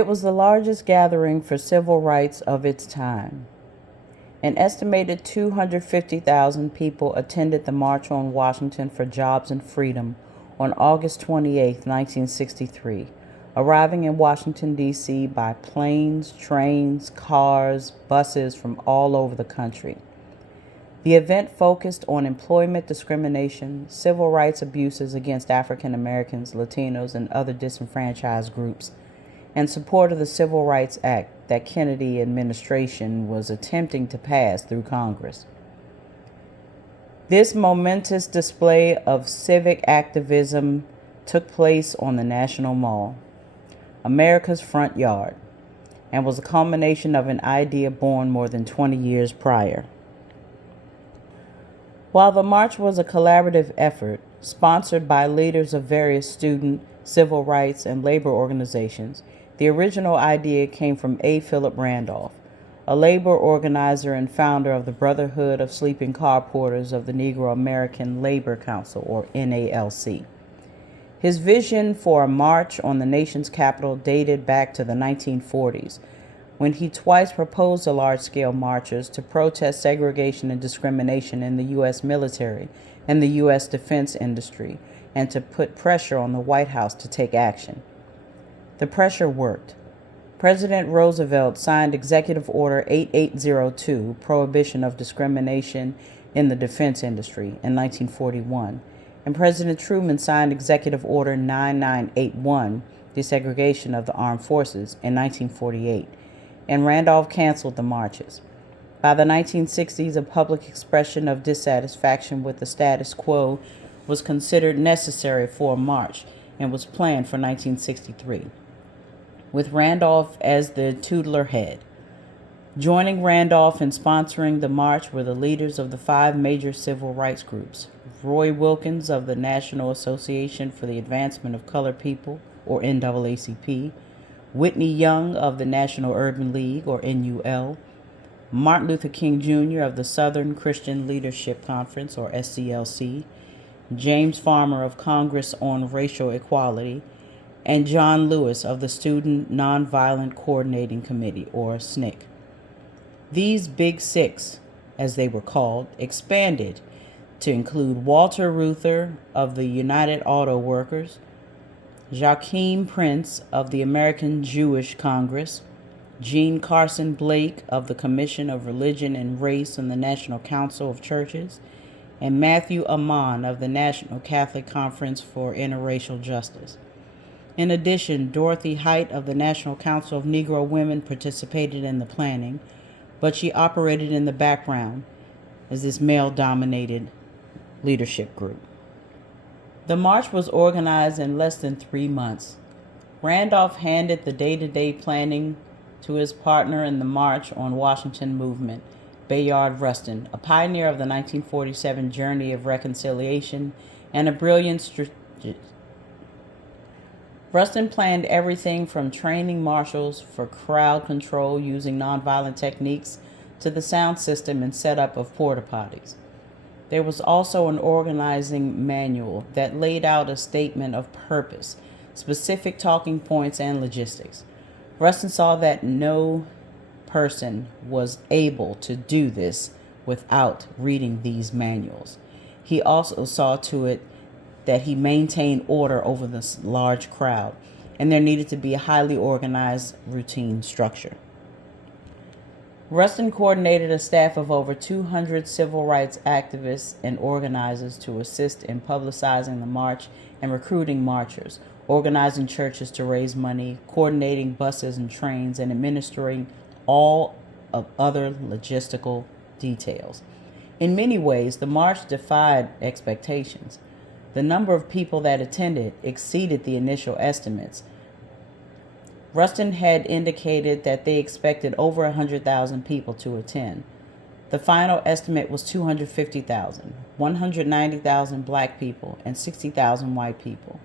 It was the largest gathering for civil rights of its time. An estimated 250,000 people attended the March on Washington for Jobs and Freedom on August 28, 1963, arriving in Washington, D.C. by planes, trains, cars, buses from all over the country. The event focused on employment discrimination, civil rights abuses against African Americans, Latinos, and other disenfranchised groups, and support of the Civil Rights Act that Kennedy administration was attempting to pass through Congress. This momentous display of civic activism took place on the National Mall, America's front yard, and was a culmination of an idea born more than 20 years prior. While the march was a collaborative effort, sponsored by leaders of various student, civil rights, and labor organizations, the original idea came from A. Philip Randolph, a labor organizer and founder of the Brotherhood of Sleeping Car Porters of the Negro American Labor Council, or NALC. His vision for a march on the nation's capital dated back to the 1940s, when he twice proposed the large-scale marches to protest segregation and discrimination in the U.S. military and the U.S. defense industry, and to put pressure on the White House to take action. The pressure worked. President Roosevelt signed Executive Order 8802, Prohibition of Discrimination in the Defense Industry, in 1941, and President Truman signed Executive Order 9981, Desegregation of the Armed Forces, in 1948, and Randolph canceled the marches. By the 1960s, a public expression of dissatisfaction with the status quo was considered necessary for a march and was planned for 1963, with Randolph as the tutelar head. Joining Randolph in sponsoring the march were the leaders of the 5 major civil rights groups: Roy Wilkins of the National Association for the Advancement of Colored People, or NAACP, Whitney Young of the National Urban League, or NUL, Martin Luther King Jr. of the Southern Christian Leadership Conference, or SCLC, James Farmer of Congress on Racial Equality, and John Lewis of the Student Nonviolent Coordinating Committee, or SNCC. These Big Six, as they were called, expanded to include Walter Reuther of the United Auto Workers, Joachim Prince of the American Jewish Congress, Jean Carson Blake of the Commission of Religion and Race and the National Council of Churches, and Matthew Amon of the National Catholic Conference for Interracial Justice. In addition, Dorothy Height of the National Council of Negro Women participated in the planning, but she operated in the background as this male-dominated leadership group. The march was organized in less than 3 months. Randolph handed the day-to-day planning to his partner in the March on Washington movement, Bayard Rustin, a pioneer of the 1947 Journey of Reconciliation and a brilliant strategist. Rustin planned everything from training marshals for crowd control using nonviolent techniques to the sound system and setup of porta potties. There was also an organizing manual that laid out a statement of purpose, specific talking points, and logistics. Rustin saw that no person was able to do this without reading these manuals. He also saw to it that he maintained order over this large crowd, and there needed to be a highly organized routine structure. Rustin coordinated a staff of over 200 civil rights activists and organizers to assist in publicizing the march and recruiting marchers, organizing churches to raise money, coordinating buses and trains, and administering all of other logistical details. In many ways, the march defied expectations. The number of people that attended exceeded the initial estimates. Rustin had indicated that they expected over 100,000 people to attend. The final estimate was 250,000, 190,000 black people, and 60,000 white people.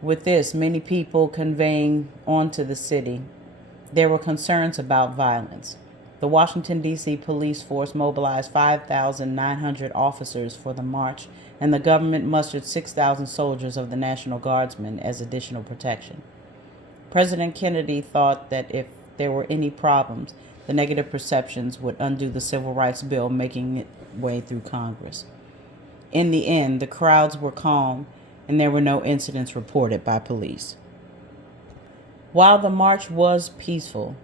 With this, many people conveying onto the city, there were concerns about violence. The Washington, D.C. police force mobilized 5,900 officers for the march, and the government mustered 6,000 soldiers of the National Guardsmen as additional protection. President Kennedy thought that if there were any problems, the negative perceptions would undo the Civil Rights Bill making its way through Congress. In the end, the crowds were calm and there were no incidents reported by police. While the march was peaceful,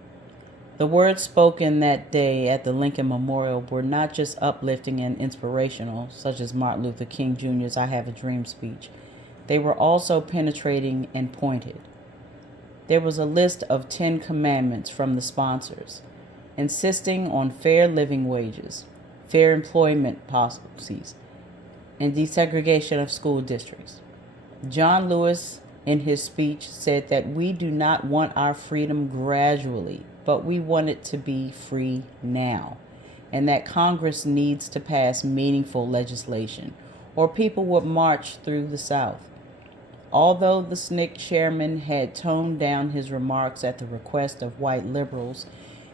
the words spoken that day at the Lincoln Memorial were not just uplifting and inspirational, such as Martin Luther King Jr.'s I Have a Dream speech. They were also penetrating and pointed. There was a list of 10 commandments from the sponsors, insisting on fair living wages, fair employment policies, and desegregation of school districts. John Lewis, in his speech, said that we do not want our freedom gradually, but we want it to be free now, and that Congress needs to pass meaningful legislation, or people would march through the South. Although the SNCC chairman had toned down his remarks at the request of white liberals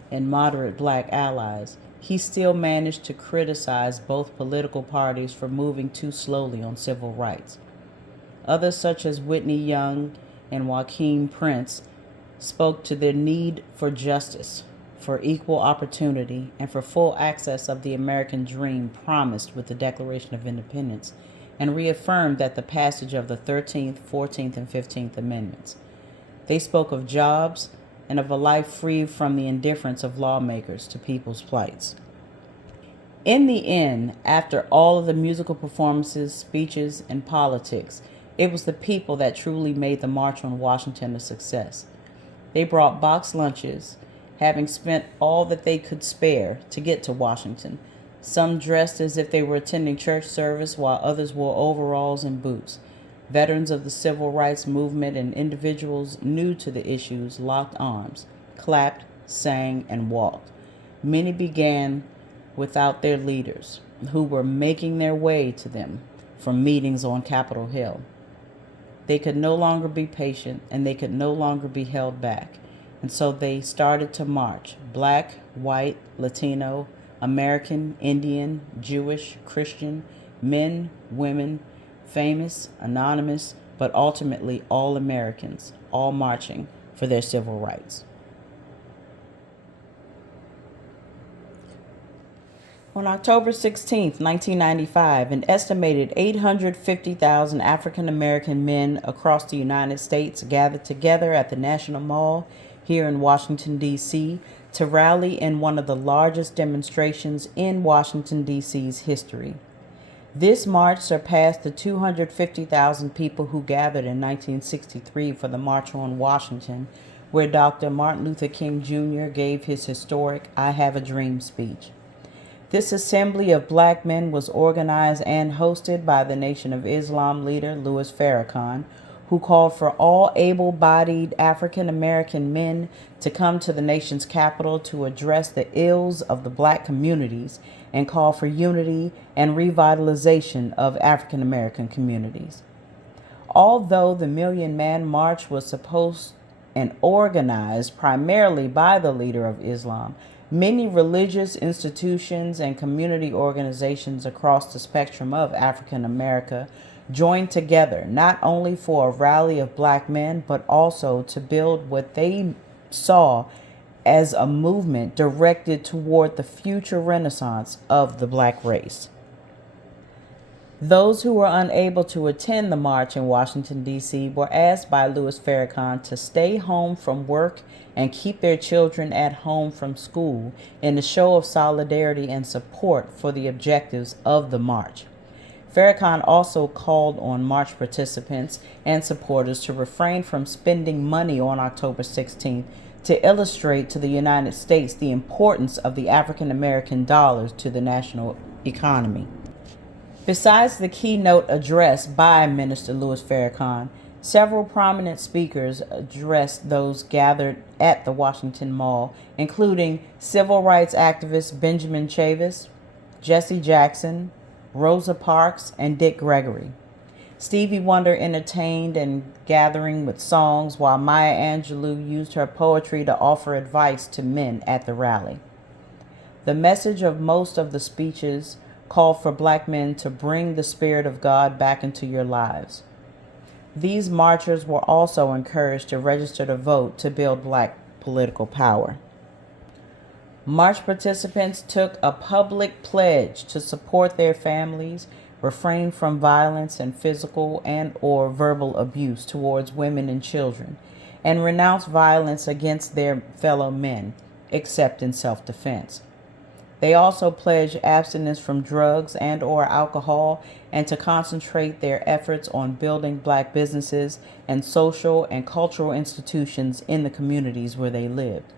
and moderate black allies, he still managed to criticize both political parties for moving too slowly on civil rights. Others, such as Whitney Young and Joaquin Prince, spoke to the need for justice, for equal opportunity, and for full access of the American dream promised with the Declaration of Independence, and reaffirmed that the passage of the 13th, 14th, and 15th Amendments. They spoke of jobs and of a life free from the indifference of lawmakers to people's plights. In the end, after all of the musical performances, speeches, and politics, it was the people that truly made the March on Washington a success. They brought boxed lunches, having spent all that they could spare to get to Washington. Some dressed as if they were attending church service, while others wore overalls and boots. Veterans of the civil rights movement and individuals new to the issues locked arms, clapped, sang, and walked. Many began without their leaders, who were making their way to them from meetings on Capitol Hill. They could no longer be patient, and they could no longer be held back. And so they started to march, black, white, Latino, American, Indian, Jewish, Christian, men, women, famous, anonymous, but ultimately all Americans, all marching for their civil rights. On October 16, 1995, an estimated 850,000 African American men across the United States gathered together at the National Mall here in Washington, D.C., to rally in one of the largest demonstrations in Washington, D.C.'s history. This march surpassed the 250,000 people who gathered in 1963 for the March on Washington, where Dr. Martin Luther King Jr. gave his historic I Have a Dream speech. This assembly of black men was organized and hosted by the Nation of Islam leader Louis Farrakhan, who called for all able-bodied African American men to come to the nation's capital to address the ills of the black communities and call for unity and revitalization of African American communities. Although the Million Man March was supposed and organized primarily by the leader of Islam, many religious institutions and community organizations across the spectrum of African America joined together, not only for a rally of black men, but also to build what they saw as a movement directed toward the future renaissance of the black race. Those who were unable to attend the march in Washington, D.C. were asked by Louis Farrakhan to stay home from work and keep their children at home from school in a show of solidarity and support for the objectives of the march. Farrakhan also called on march participants and supporters to refrain from spending money on October 16th to illustrate to the United States the importance of the African American dollar to the national economy. Besides the keynote address by Minister Louis Farrakhan, several prominent speakers addressed those gathered at the Washington Mall, including civil rights activists Benjamin Chavis, Jesse Jackson, Rosa Parks, and Dick Gregory. Stevie Wonder entertained and gathering with songs, while Maya Angelou used her poetry to offer advice to men at the rally. The message of most of the speeches called for black men to bring the Spirit of God back into your lives. These marchers were also encouraged to register to vote to build black political power. March participants took a public pledge to support their families, refrain from violence and physical and or verbal abuse towards women and children, and renounce violence against their fellow men, except in self-defense. They also pledged abstinence from drugs and or alcohol and to concentrate their efforts on building black businesses and social and cultural institutions in the communities where they lived.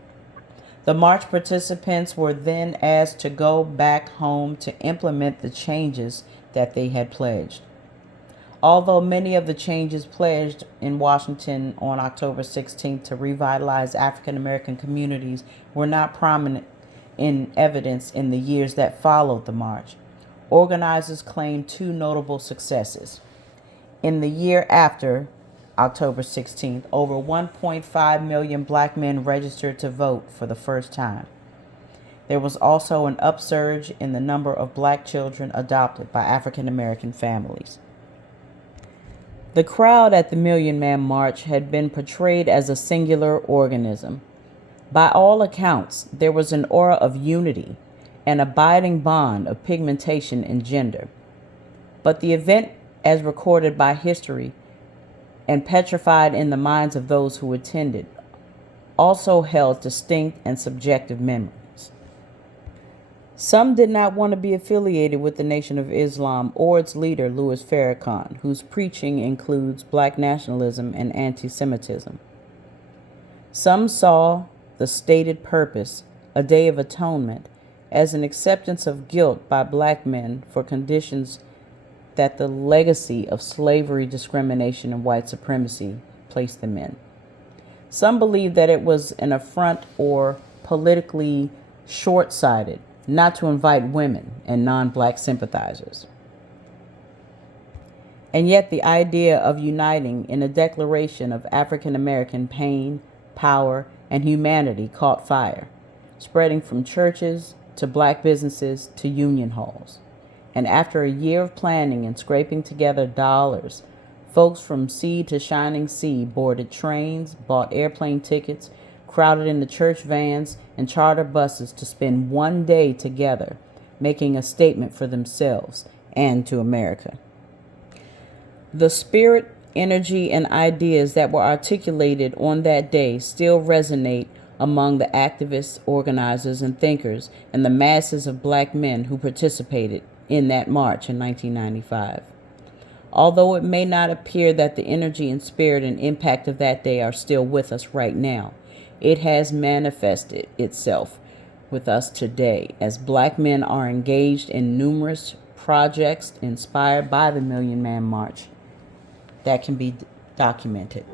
The march participants were then asked to go back home to implement the changes that they had pledged. Although many of the changes pledged in Washington on October 16th to revitalize African American communities were not prominent in evidence in the years that followed the march, organizers claimed two notable successes. In the year after October 16th, over 1.5 million black men registered to vote for the first time. There was also an upsurge in the number of black children adopted by African American families. The crowd at the Million Man March had been portrayed as a singular organism. By all accounts, there was an aura of unity, an abiding bond of pigmentation and gender. But the event, as recorded by history and petrified in the minds of those who attended, also held distinct and subjective memories. Some did not want to be affiliated with the Nation of Islam or its leader, Louis Farrakhan, whose preaching includes black nationalism and anti-Semitism. Some saw the stated purpose, a day of atonement, as an acceptance of guilt by black men for conditions that the legacy of slavery, discrimination, and white supremacy placed them in. Some believed that it was an affront or politically short-sighted not to invite women and non-black sympathizers. And yet the idea of uniting in a declaration of African American pain, power, and humanity caught fire, spreading from churches to black businesses to union halls. And after a year of planning and scraping together dollars, folks from sea to shining sea boarded trains, bought airplane tickets, crowded into church vans and charter buses to spend one day together, making a statement for themselves and to America. The spirit, energy, and ideas that were articulated on that day still resonate among the activists, organizers, and thinkers and the masses of black men who participated in that march in 1995. Although it may not appear that the energy and spirit and impact of that day are still with us right now, it has manifested itself with us today as black men are engaged in numerous projects inspired by the Million Man March that can be documented.